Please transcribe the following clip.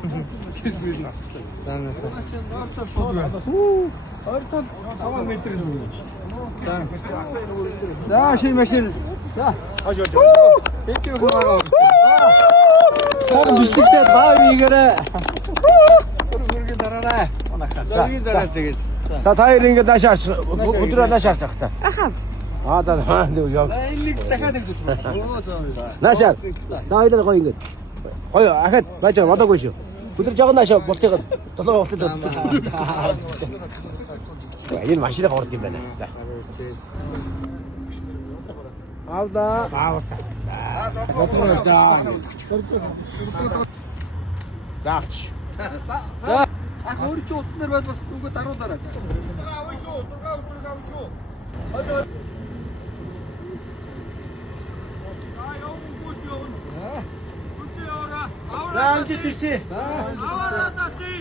Килбил настай. Ойртол 5 метрийн үг шүү дээ. За шинэ машин. За. Хаж. Хэдий хураагаа. Таг бичлэгтэй баа ийгээрээ. Хөргөгийн дараарай. Дараагийн дараа тэгээд. За та хоёр ингэ даашаач. Өдрөө даашаач тахта. Аха. Аа да яа. Энийг дахиад ингэ дүүрээ. Оо заа. Наашаа. Та хоёроо гоё ингэ. Гоё ахад байж модоогүй шүү. Өдөр жаахан наашаа болтыг 7 болтол. Энэ машиныг орд юм байна. За. Авда. Заач. За. Ах өөрөө ч утснаар байл бас үгүй даруулаарай. Аваа шүү, тургав шүү. За амжилт хүсье. Аваа тааши.